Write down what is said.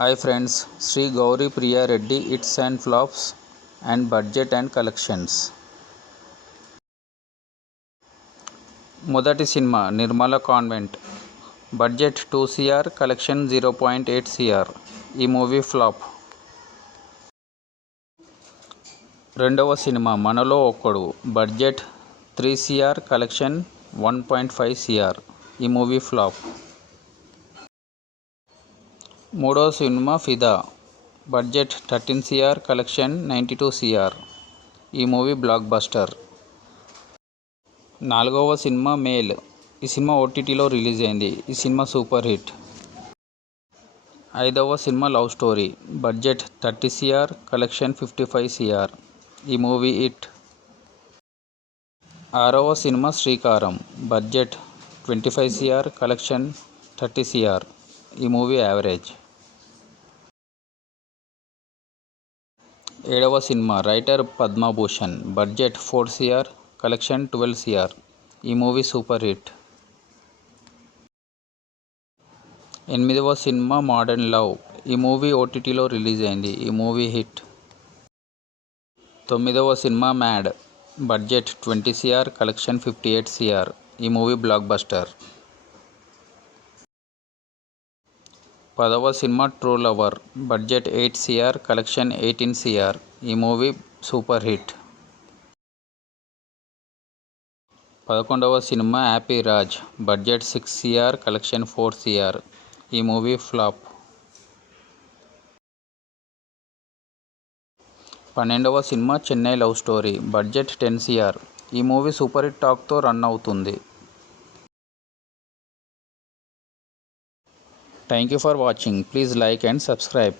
Hi friends, Sri Gauri Priya Reddy Hits and Flops and Budget and Collections. మొదటి cinema Nirmala convent. Budget 2 CR, collection 0.8 CR. ఈ movie flop. రెండవ cinema మనలో ఒక్కడు. Budget 3 CR, collection 1.5 CR. ఈ movie flop. మూడవ cinema ఫిదా. Budget 13 CR, collection 92 CR. ఈ movie block buster. నాలుగవ సినిమా మేల్. ఈ సినిమా ఓటీటీలో రిలీజ్ అయింది. ఈ సినిమా సూపర్ హిట్. ఐదవ cinema love story. Budget 30 CR, collection 55 CR. ఈ మూవీ హిట్. ఆరవ సినిమా శ్రీకారం. Budget 25 CR, collection 30 CR. ఈ మూవీ యావరేజ్. ఏడవ సినిమా writer Padmabhushan. Budget 4 CR, collection 12 CR. ఈ మూవీ సూపర్ హిట్. ఎనిమిదవ సినిమా మోడర్న్ లవ్. ఈ మూవీ ఓటీటీలో రిలీజ్ అయింది. ఈ మూవీ హిట్. తొమ్మిదవ సినిమా mad. Budget 20 CR, collection 58 CR. ఈ మూవీ బ్లాక్ బస్టర్. పదవ సినిమా true lover. Budget 8 CR, collection 18 CR. ఈ మూవీ సూపర్ హిట్. 11వ సినిమా happy Raj. Budget 6 CR, collection 4 CR. ఈ మూవీ ఫ్లాప్. 12వ సినిమా Chennai love story. Budget 10 CR. ఈ మూవీ సూపర్ హిట్ టాక్తో రన్ అవుతుంది. Thank you for watching. Please like and subscribe.